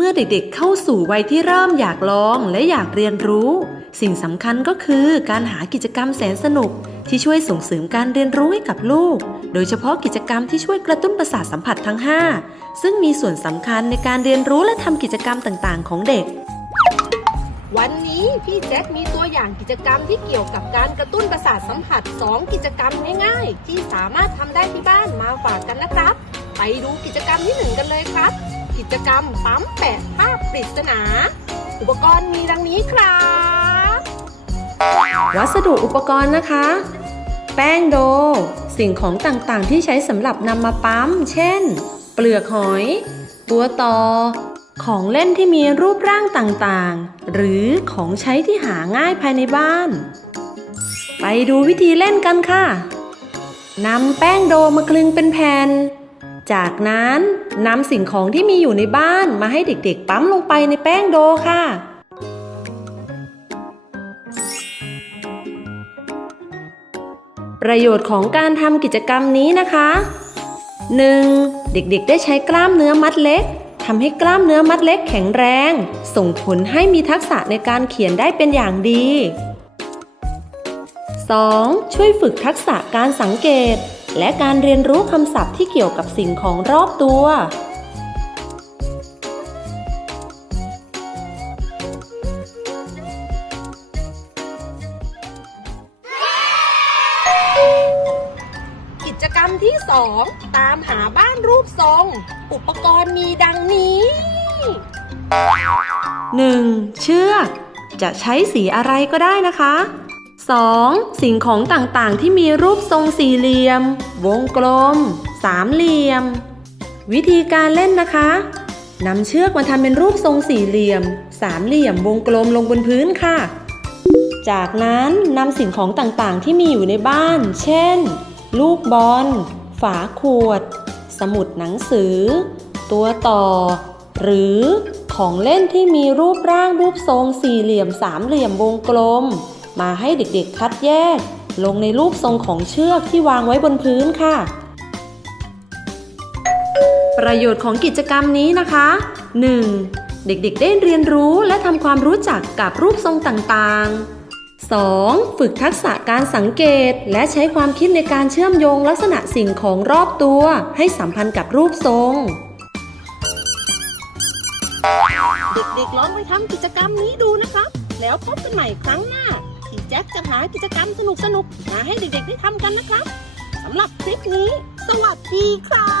เมื่อเด็กๆเข้าสู่วัยที่เริ่มอยากลองและอยากเรียนรู้ สิ่งสำคัญก็คือการหากิจกรรมแสนสนุก ที่ช่วยส่งเสริมการเรียนรู้ให้กับลูก โดยเฉพาะกิจกรรมที่ช่วยกระตุ้นประสาทสัมผัสทั้ง 5 ซึ่งมีส่วนสำคัญในการเรียนรู้และทำกิจกรรมต่างๆ ของเด็ก วันนี้พี่แจ็คมีตัวอย่างกิจกรรมที่เกี่ยวกับการกระตุ้นประสาทสัมผัส 2 กิจกรรมง่ายๆ ที่สามารถทำได้ที่บ้านมาฝากกันนะครับ ไปดูกิจกรรมที่หนึ่งกันเลยครับ กิจกรรมปั๊มแปะภาพปริศนา อุปกรณ์มีดังนี้ครับ วัสดุอุปกรณ์นะคะ แป้งโด สิ่งของต่างๆ ที่ใช้สำหรับนำมาปั๊ม เช่น เปลือกหอย ตัวต่อของเล่นที่มีรูปร่างต่างๆ หรือของใช้ที่หาง่ายภายในบ้าน ไปดูวิธีเล่นกันค่ะนำแป้งโดมาคลึงเป็นแผ่น จากนั้นนำสิ่งของที่มีอยู่ในบ้านมาให้เด็กๆ ปั๊มลงไปในแป้งโดค่ะ ประโยชน์ของการทำกิจกรรมนี้นะคะ 1. เด็กๆ ได้ใช้กล้ามเนื้อมัดเล็กทำให้กล้ามเนื้อมัดเล็กแข็งแรง ส่งผลให้มีทักษะในการเขียนได้เป็นอย่างดี 2. ช่วยฝึกทักษะการสังเกต และการเรียนรู้คำศัพท์ที่เกี่ยวกับสิ่งของรอบตัว กิจกรรมที่ 2 ตามหาบ้านรูปทรง อุปกรณ์มีดังนี้ 1. เชือก จะใช้สีอะไรก็ได้นะคะ 2. สิ่งของต่างๆ ที่มีรูปทรงสี่เหลี่ยม วงกลม สามเหลี่ยม วิธีการเล่นนะคะนำเชือกมาทำเป็นรูปทรงสี่เหลี่ยม สามเหลี่ยม วงกลมลงบนพื้นค่ะ จากนั้นนำสิ่งของต่างๆ ที่มีอยู่ในบ้าน เช่น ลูกบอล ฝาขวด สมุดหนังสือ ตัวต่อ หรือของเล่นที่มีรูปร่างรูปทรงสี่เหลี่ยม สามเหลี่ยม วงกลม มาให้เด็กๆคัดแยก ลงในรูปทรงของเชือกที่วางไว้บนพื้นค่ะ ประโยชน์ของกิจกรรมนี้นะคะ 1. เด็กๆ ได้เรียนรู้และทำความรู้จักกับรูปทรงต่างๆ 2. ฝึกทักษะการสังเกต และใช้ความคิดในการเชื่อมโยงลักษณะสิ่งของรอบตัว ให้สัมพันธ์กับรูปทรง เด็กๆลองไปทำกิจกรรมนี้ดูนะครับ แล้วพบกันใหม่ครั้งหน้า ที่แจ็คจะหากิจกรรมสนุกๆมาให้เด็กๆได้ทำกันนะครับสำหรับคลิปนี้ สวัสดีครับ